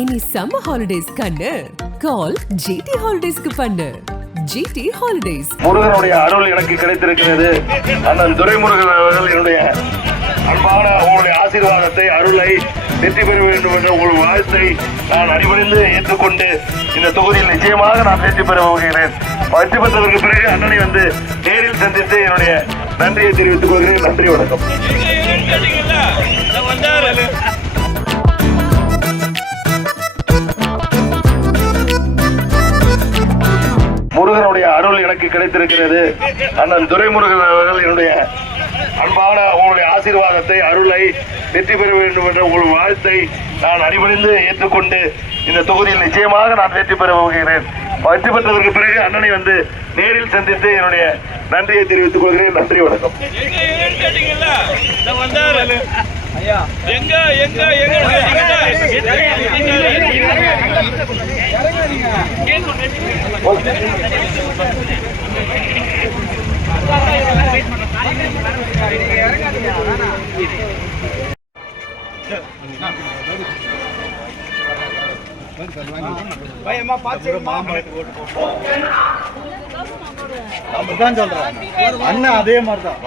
இனி summer holidays கண்ணு கால் GT ஹாலிடேஸ்க்கு பண்ணு. GT holidays. முருகனுடைய அருள் எனக்கு கிடைத்திருக்கிறது. அண்ணன் துரைமுருகன் அவர்கள் என்னுடைய அன்பான உங்களுடைய ஆசீர்வாதத்தை அருளை வெற்றி பெற வேண்டும் என்ற உங்கள் வாழ்த்தை நான் அடிபணிந்து ஏற்றுக்கொண்டு இந்த தொகுதியில் நிச்சயமாக நான் வெற்றி பெற போகிறேன். வெற்றி பெற்றதற்கு பிறகு அண்ணனை வந்து நேரில் சந்தித்து என்னுடைய நன்றியை தெரிவித்துக் கொள்கிறேன். நன்றி, வணக்கம். முருகனுடைய அருள் எனக்கு கிடைத்திருக்கிறது. அண்ணன் துரைமுருகன் அவர்கள் என்னுடைய அன்பான உங்களுடைய ஆசீர்வாதத்தை அருளை வெற்றி பெற வேண்டும் என்ற உங்கள் வாழ்த்தை நான் அடிபணிந்து ஏற்றுக்கொண்டு இந்த தொகுதியில் நிச்சயமாக நான் வெற்றி பெற போகிறேன். வெற்றி பெற்றதற்கு பிறகு அண்ணனை வந்து நேரில் சந்தித்து என்னுடைய நன்றியை தெரிவித்துக் கொள்கிறேன். நன்றி, வணக்கம். அண்ணா அதே மாதிரிதான்.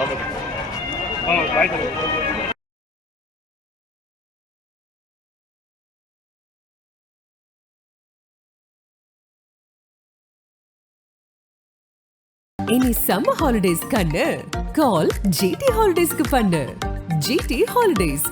இனி சம்மர் ஹாலிடேஸ் கண்ணு கால் ஜிடி ஹாலிடேஸ்க்கு பண்ணு. GT holidays.